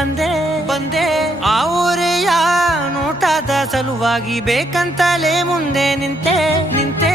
ಬಂದೆ ಬಂದೆ ಆ ಊರೆಯ ನೋಟದ ಸಲುವಾಗಿ ಬೇಕಂತಲೇ ಮುಂದೆ ನಿಂತೆ ನಿಂತೆ